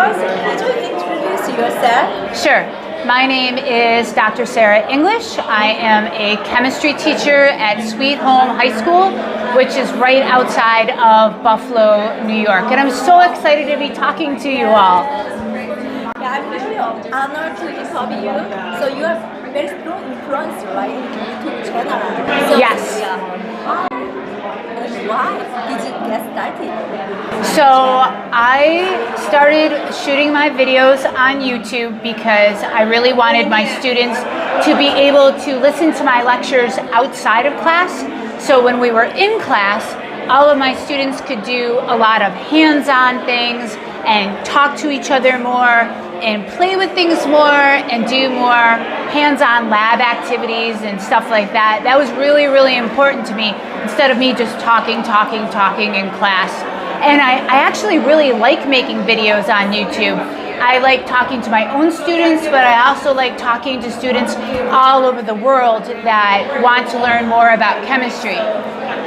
First, could you introduce yourself? Sure. My name is Dr. Sarah English. I am a chemistry teacher at Sweet Home High School, which is right outside of Buffalo, New York. And I'm so excited to be talking to you all. Yeah, I'm really honored to interview you. So you are very strong influence, right, in YouTube channel. So, Yes. Yeah. Why did you get started? So I started shooting my videos on YouTube because I really wanted my students to be able to listen to my lectures outside of class. So when we were in class, all of my students could do a lot of hands-on things and talk to each other more and play with things more and do more hands-on lab activities and stuff like that. That was really, really important to me instead of me just talking in class. And I actually really like making videos on YouTube. I like talking to my own students, but I also like talking to students all over the world that want to learn more about chemistry.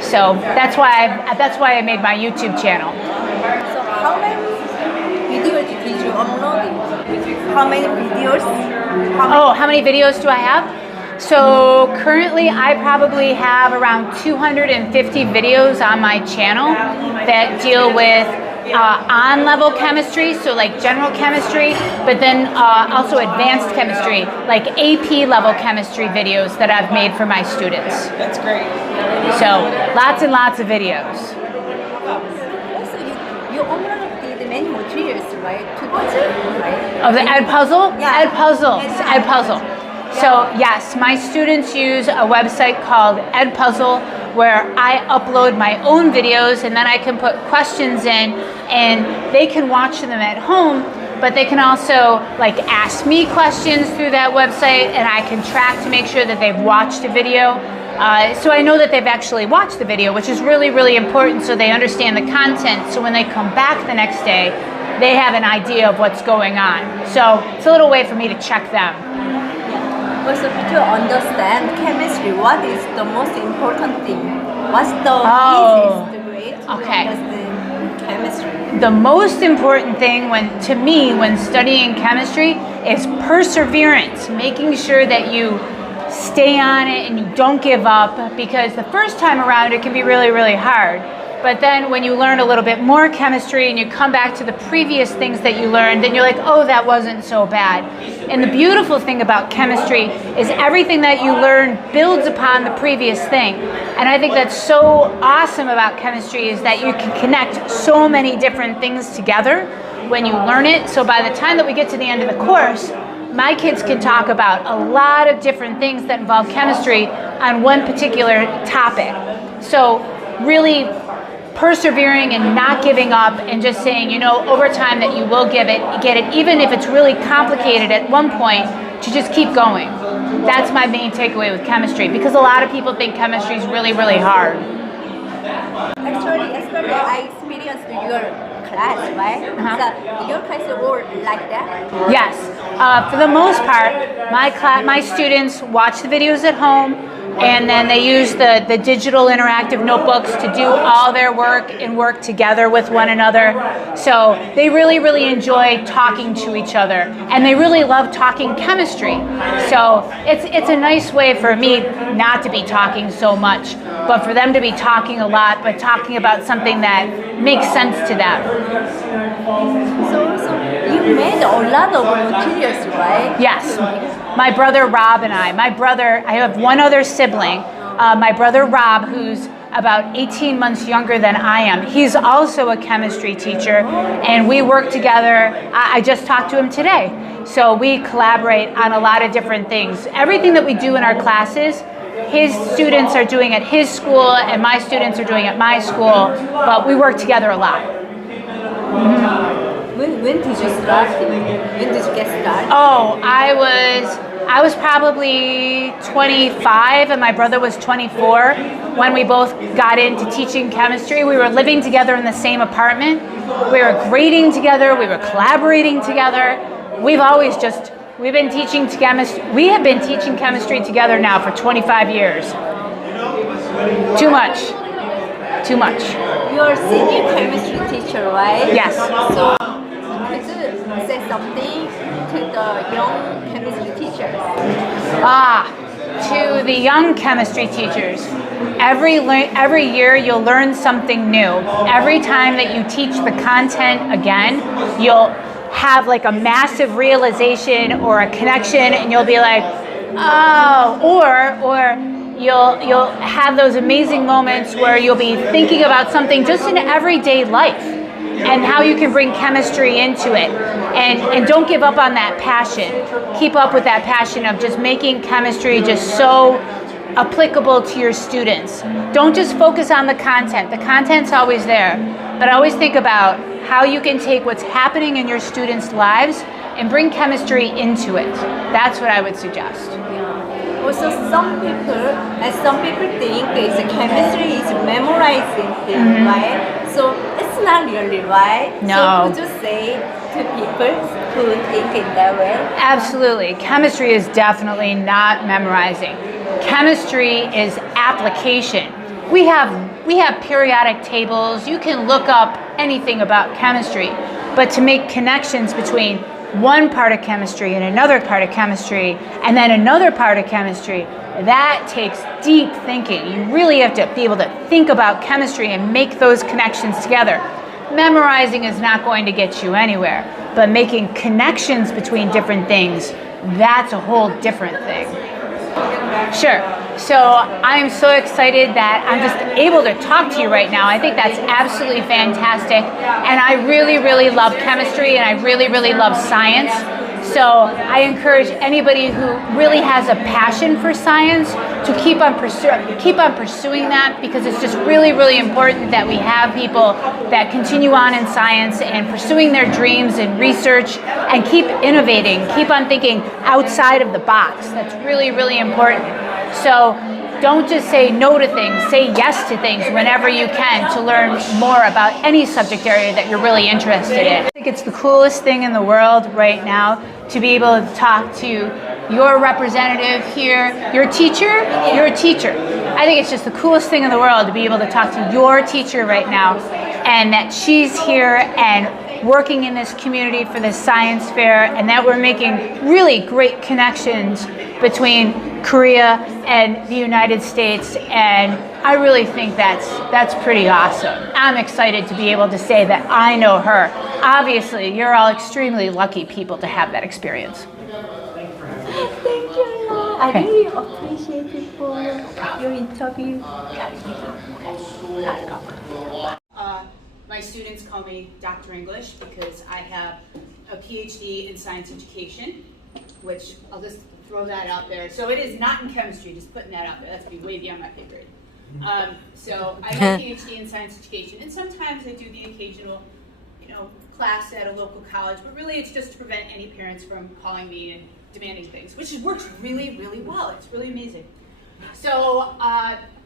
So that's why I made my YouTube channel. So how many videos did you upload? How many videos? How many videos do I have? So currently I probably have around 250 videos on my channel that deal with on-level chemistry, so like general chemistry, but then also advanced chemistry, like AP level chemistry videos that I've made for my students. That's great. So lots and lots of videos. Also, you uploaded many materials, right? To right? Of the Edpuzzle? Yeah. Edpuzzle. So yes, my students use a website called Edpuzzle where I upload my own videos and then I can put questions in and they can watch them at home, but they can also like ask me questions through that website and I can track to make sure that they've watched a video. So I know that they've actually watched the video, which is really, really important so they understand the content. So when they come back the next day, they have an idea of what's going on. So it's a little way for me to check them. Also, to understand chemistry, what is the most important thing? What's the easiest way to understand chemistry? The most important thing to me when studying chemistry is perseverance, making sure that you stay on it and you don't give up, because the first time around it can be really, really hard. But then when you learn a little bit more chemistry and you come back to the previous things that you learned, then you're like, oh, that wasn't so bad. And the beautiful thing about chemistry is everything that you learn builds upon the previous thing. And I think that's so awesome about chemistry is that you can connect so many different things together when you learn it. So by the time that we get to the end of the course, my kids can talk about a lot of different things that involve chemistry on one particular topic. So really persevering and not giving up and just saying, you know, over time that you will get it, even if it's really complicated at one point, to just keep going. That's my main takeaway with chemistry, because a lot of people think chemistry is really, really hard. Actually, I experienced your class, right? So your class is all like that? Yes. For the most part, my students watch the videos at home, and then they use the digital interactive notebooks to do all their work and work together with one another. So they really, really enjoy talking to each other, and they really love talking chemistry. So it's a nice way for me not to be talking so much, but for them to be talking a lot, but talking about something that makes sense to them. So you made a lot of materials, right? Yes. My brother Rob and I have one other sibling, my brother Rob, who's about 18 months younger than I am. He's also a chemistry teacher, and we work together. I just talked to him today. So we collaborate on a lot of different things. Everything that we do in our classes, his students are doing at his school, and my students are doing at my school, but we work together a lot. When did you start? When did you get started? Oh, I was probably 25 and my brother was 24 when we both got into teaching chemistry. We were living together in the same apartment. We were grading together. We were collaborating together. We have been teaching chemistry together now for 25 years. Too much. You're a senior chemistry teacher, right? Yes. So something to the young chemistry teachers? To the young chemistry teachers, every year you'll learn something new. Every time that you teach the content again, you'll have like a massive realization or a connection, and you'll be like, oh, or you'll have those amazing moments where you'll be thinking about something just in everyday life and how you can bring chemistry into it. And don't give up on that passion. Keep up with that passion of just making chemistry just so applicable to your students. Don't just focus on the content. The content's always there, but always think about how you can take what's happening in your students' lives and bring chemistry into it. That's what I would suggest. Also, some people think is chemistry is memorizing thing, right? So it's not really right. No. So would you say to people who think in that way? Absolutely. Chemistry is definitely not memorizing. Chemistry is application. We have periodic tables. You can look up anything about chemistry, but to make connections between one part of chemistry and another part of chemistry and then another part of chemistry, that takes deep thinking. You really have to be able to think about chemistry and make those connections together. Memorizing is not going to get you anywhere, but making connections between different things, that's a whole different thing. Sure. So I am so excited that I'm just able to talk to you right now. I think that's absolutely fantastic. And I really, really love chemistry, and I really, really love science. So I encourage anybody who really has a passion for science to keep on pursuing that, because it's just really, really important that we have people that continue on in science and pursuing their dreams and research and keep innovating, keep on thinking outside of the box. That's really, really important. So don't just say no to things, say yes to things whenever you can to learn more about any subject area that you're really interested in. I think it's the coolest thing in the world right now to be able to talk to your representative here, your teacher. I think it's just the coolest thing in the world to be able to talk to your teacher right now, and that she's here and working in this community for this science fair, and that we're making really great connections between Korea and the United States, and I really think that's pretty awesome. I'm excited to be able to say that I know her. Obviously, you're all extremely lucky people to have that experience. Thank you. I really appreciate it for your interview. My students call me Dr. English because I have a PhD in science education, which I'll just throw that out there. So it is not in chemistry, just putting that out there. That's way beyond my pay grade. So I have a PhD in science education, and sometimes I do the occasional, class at a local college, but really it's just to prevent any parents from calling me and demanding things, which works really, really well. It's really amazing. So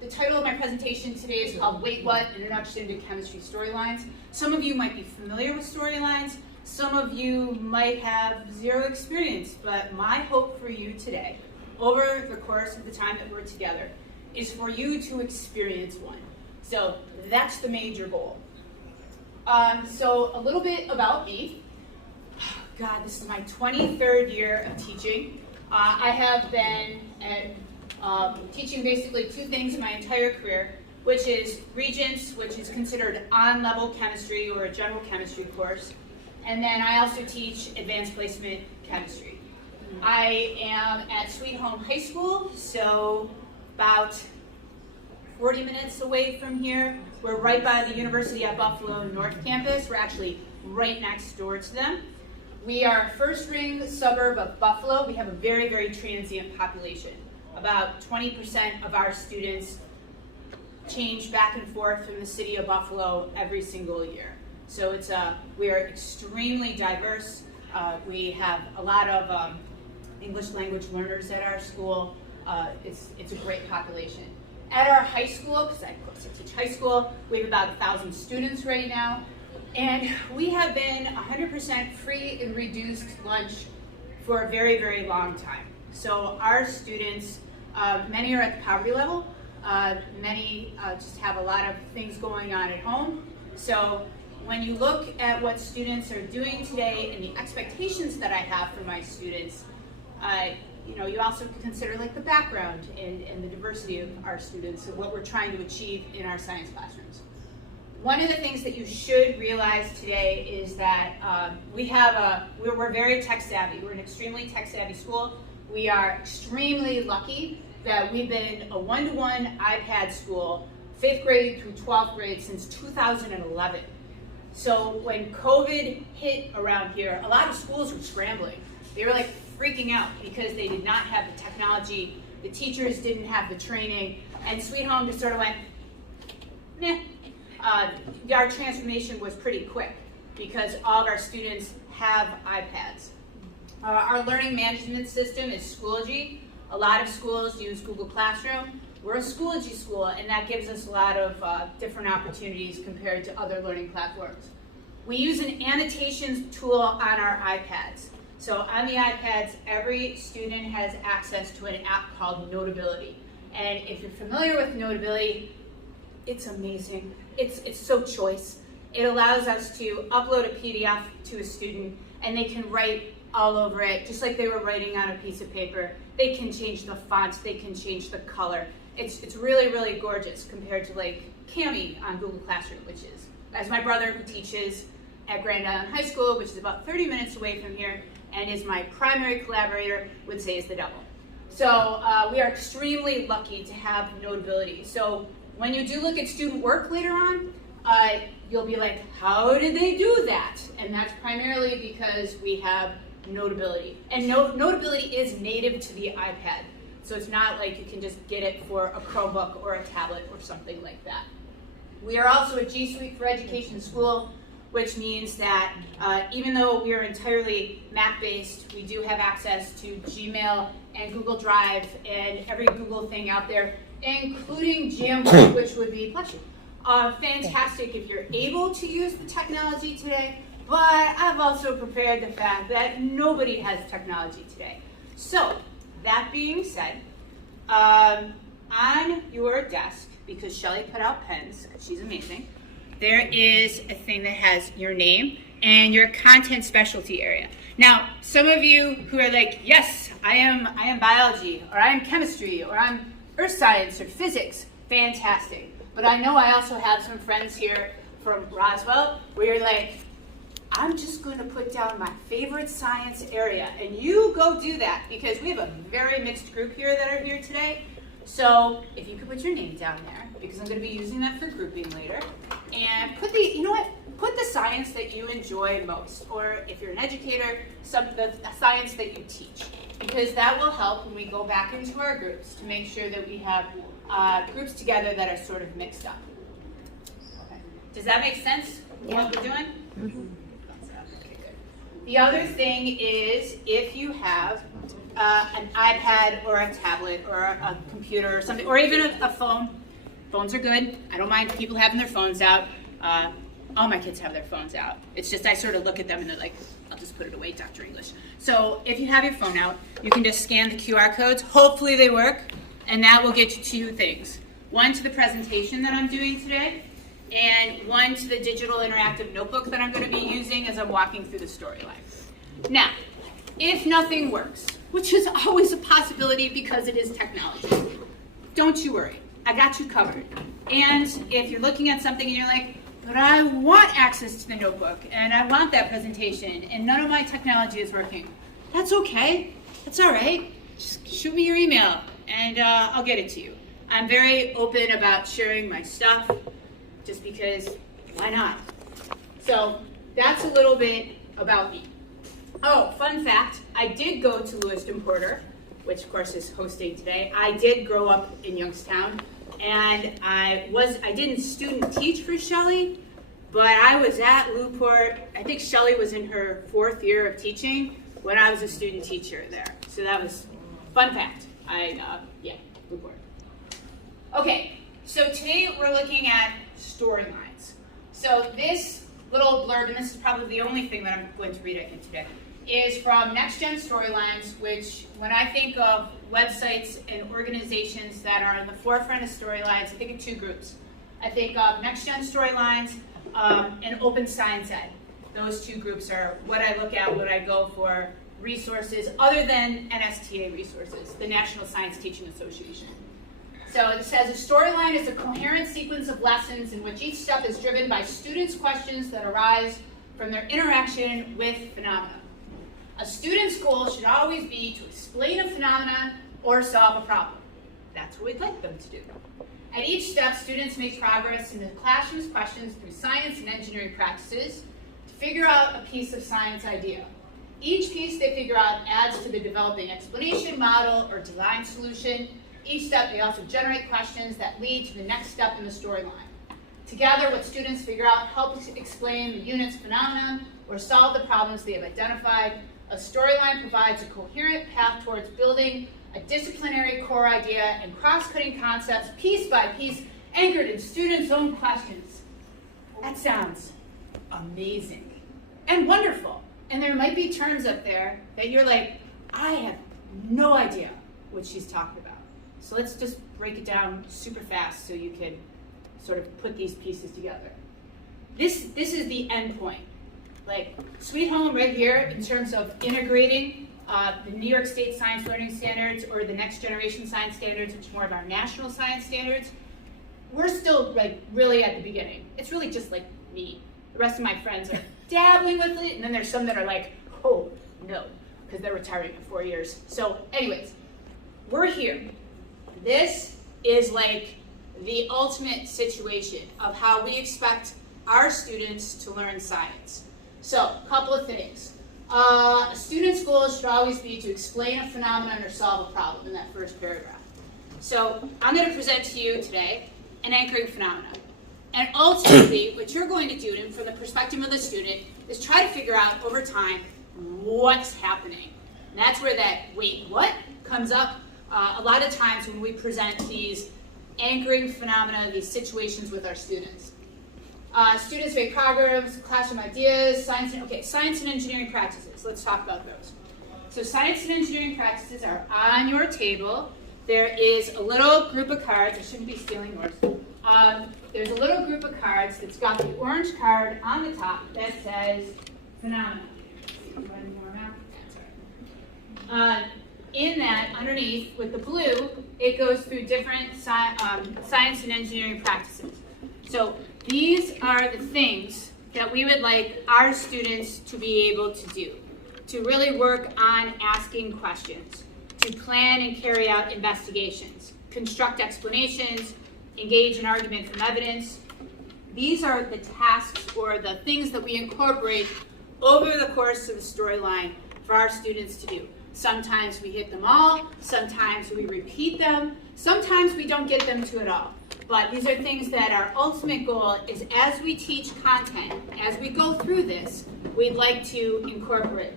the title of my presentation today is called Wait What? Introduction to Chemistry Storylines. Some of you might be familiar with storylines. Some of you might have zero experience, but my hope for you today, over the course of the time that we're together, is for you to experience one. So that's the major goal. So a little bit about me. God, this is my 23rd year of teaching. I have been teaching basically two things in my entire career, which is Regents, which is considered on-level chemistry or a general chemistry course. And then I also teach advanced placement chemistry. I am at Sweet Home High School, so about 40 minutes away from here. We're right by the University at Buffalo North Campus. We're actually right next door to them. We are a first-ring suburb of Buffalo. We have a very, very transient population. About 20% of our students change back and forth from the city of Buffalo every single year. So we are extremely diverse. We have a lot of English language learners at our school. It's a great population. At our high school, because I teach high school, we have about 1,000 students right now. And we have been 100% free and reduced lunch for a very, very long time. So our students, many are at the poverty level. Many just have a lot of things going on at home. So when you look at what students are doing today and the expectations that I have for my students, you also consider like the background and the diversity of our students and what we're trying to achieve in our science classrooms. One of the things that you should realize today is that we're very tech savvy. We're an extremely tech savvy school. We are extremely lucky that we've been a one-to-one iPad school, 5th grade through 12th grade since 2011. So when COVID hit around here, a lot of schools were scrambling. They were like freaking out because they did not have the technology, the teachers didn't have the training, and Sweet Home just sort of went, meh. Our transformation was pretty quick because all of our students have iPads. Our learning management system is Schoology. A lot of schools use Google Classroom. We're a Schoology school, and that gives us a lot of different opportunities compared to other learning platforms. We use an annotations tool on our iPads. So on the iPads, every student has access to an app called Notability. And if you're familiar with Notability, it's amazing. It's so choice. It allows us to upload a PDF to a student, and they can write all over it, just like they were writing on a piece of paper. They can change the font, they can change the color. It's really, really gorgeous compared to like Cami on Google Classroom, which is, as my brother who teaches at Grand Island High School, which is about 30 minutes away from here, and is my primary collaborator, would say is the devil. So we are extremely lucky to have Notability. So when you do look at student work later on, you'll be like, how did they do that? And that's primarily because we have Notability. And Notability is native to the iPad. So it's not like you can just get it for a Chromebook or a tablet or something like that. We are also a G Suite for Education school, which means that even though we are entirely Mac-based, we do have access to Gmail and Google Drive and every Google thing out there, including Jamboard, which would be fantastic if you're able to use the technology today, but I've also prepared the fact that nobody has technology today. So, that being said, on your desk, because Shelly put out pens, she's amazing, there is a thing that has your name and your content specialty area. Now, some of you who are like, yes, I am biology, or I am chemistry, or I'm earth science or physics, fantastic. But I know I also have some friends here from Roswell where you're like, I'm just going to put down my favorite science area, and you go do that, because we have a very mixed group here that are here today. So if you could put your name down there, because I'm going to be using that for grouping later, and put the science that you enjoy most, or if you're an educator, the science that you teach, because that will help when we go back into our groups to make sure that we have groups together that are sort of mixed up. Okay. Does that make sense? Yeah. What we're doing? Mm-hmm. Okay, good. The other thing is, if you have an iPad or a tablet or a computer or something, or even a phone. Phones are good. I don't mind people having their phones out. All my kids have their phones out. It's just I sort of look at them and they're like, I'll just put it away, Dr. English. So if you have your phone out, you can just scan the QR codes. Hopefully they work, and that will get you two things. One to the presentation that I'm doing today, and one to the digital interactive notebook that I'm going to be using as I'm walking through the storyline. Now, if nothing works, which is always a possibility because it is technology, don't you worry. I got you covered. And if you're looking at something and you're like, but I want access to the notebook and I want that presentation and none of my technology is working, that's okay. That's all right. Just shoot me your email and I'll get it to you. I'm very open about sharing my stuff just because why not? So that's a little bit about me. Oh, fun fact, I did go to Lewiston Porter, which of course is hosting today. I did grow up in Youngstown, and I didn't student teach for Shelly, but I was at Lewistown. I think Shelly was in her 4th year of teaching when I was a student teacher there. So that was fun fact. Lewistown. Okay, so today we're looking at storylines. So this little blurb, and this is probably the only thing that I'm going to read, I think, today, is from Next Gen Storylines, which when I think of websites and organizations that are in the forefront of storylines, I think of two groups. I think of Next Gen Storylines, and open science ed. Those two groups are what I look at when I go for resources other than NSTA resources, the National Science Teaching Association. So it says a storyline is a coherent sequence of lessons in which each step is driven by students' questions that arise from their interaction with phenomena. A student's goal should always be to explain a phenomenon or solve a problem. That's what we'd like them to do. At each step, students make progress in the classroom's questions through science and engineering practices to figure out a piece of science idea. Each piece they figure out adds to the developing explanation, model, or design solution. Each step, they also generate questions that lead to the next step in the storyline. Together, what students figure out helps explain the unit's phenomena or solve the problems they have identified. A storyline provides a coherent path towards building a disciplinary core idea and cross-cutting concepts piece by piece anchored in students' own questions. That sounds amazing and wonderful. And there might be terms up there that you're like, I have no idea what she's talking about. So let's just break it down super fast so you can sort of put these pieces together. This is the end point. Like sweet home right here in terms of integrating the New York State Science Learning Standards or the Next Generation Science Standards, which are more of our national science standards. We're still like really at the beginning. It's really just like me. The rest of my friends are dabbling with it, and then there's some that are like, oh no, because they're retiring in 4 years. So anyways, we're here. This is like the ultimate situation of how we expect our students to learn science. So, a couple of things. A student's goal should always be to explain a phenomenon or solve a problem in that first paragraph. So, I'm going to present to you today an anchoring phenomenon. And ultimately, what you're going to do from the perspective of the student is try to figure out over time what's happening. And that's where that wait, what comes up a lot of times when we present these anchoring phenomena, these situations with our students. Students make progress, classroom ideas, science and engineering practices. Let's talk about those. So science and engineering practices are on your table. There is a little group of cards. I shouldn't be stealing yours. There's a little group of cards that's got the orange card on the top that says phenomena. In that, underneath, with the blue, it goes through different science and engineering practices. So these are the things that we would like our students to be able to do, to really work on asking questions, to plan and carry out investigations, construct explanations, engage in argument from evidence. These are the tasks or the things that we incorporate over the course of the storyline for our students to do. Sometimes we hit them all, sometimes we repeat them, sometimes we don't get them to it all. But these are things that our ultimate goal is as we teach content, as we go through this, we'd like to incorporate.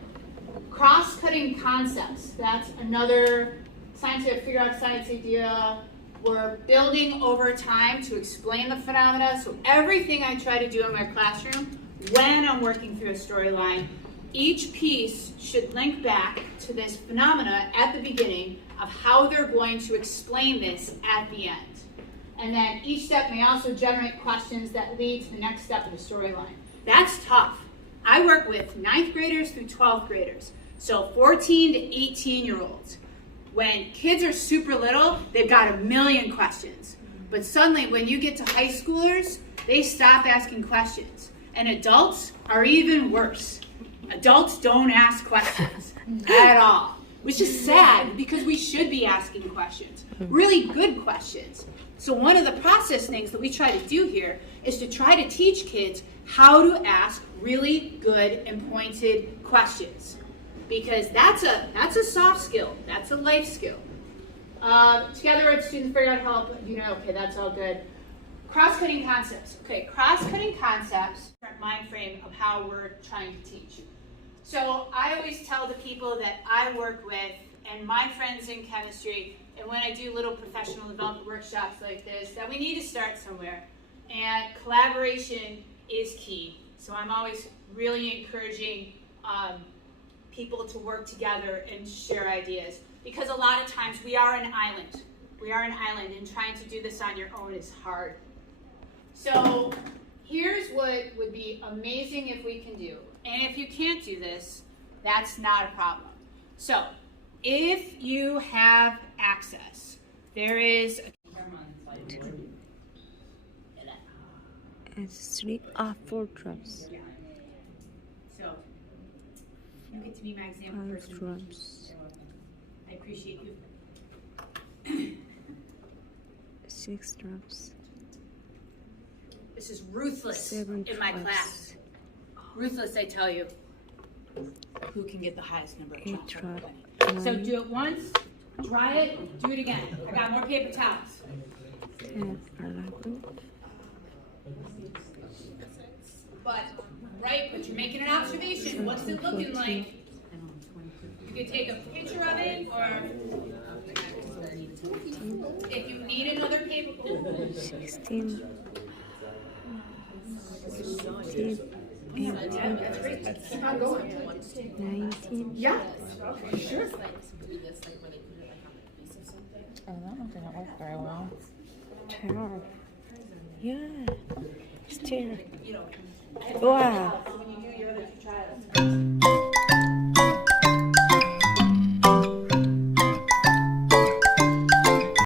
Cross-cutting concepts, that's another science, figure out science idea. We're building over time to explain the phenomena. So everything I try to do in my classroom, when I'm working through a storyline, each piece should link back to this phenomena at the beginning of how they're going to explain this at the end. And then each step may also generate questions that lead to the next step of the storyline. That's tough. I work with 9th graders through 12th graders, so 14 to 18-year-olds. When kids are super little, they've got a million questions. But suddenly, when you get to high schoolers, they stop asking questions. And adults are even worse. Adults don't ask questions at all, which is sad because we should be asking questions, really good questions. So one of the process things that we try to do here is to try to teach kids how to ask really good and pointed questions, because that's a soft skill, that's a life skill. Together with students figure out how, okay, that's all good. Cross-cutting concepts. Okay, cross-cutting concepts, different mind frame of how we're trying to teach. So I always tell the people that I work with and my friends in chemistry, and when I do little professional development workshops like this, that we need to start somewhere. And collaboration is key. So I'm always really encouraging people to work together and share ideas, because a lot of times we are an island. We are an island, and trying to do this on your own is hard. So here's what would be amazing if we can do. And if you can't do this, that's not a problem. So, if you have access, there is It's 4 drops. So, you get to be my example 5 person. drops. I appreciate you. 6 drops. This is ruthless 7 in my drops. class. Ruthless, I tell you. Who can get the highest number of 8 drops? drops. So do it once, dry it, do it again. I got more paper towels. 10, 11. But you're making an observation. What's it looking like? You can take a picture of it, or if you need another paper. 16. 17. 18. 19. Yeah, sure. Oh, that one didn't work very well. 12. Yeah. Still. Wow.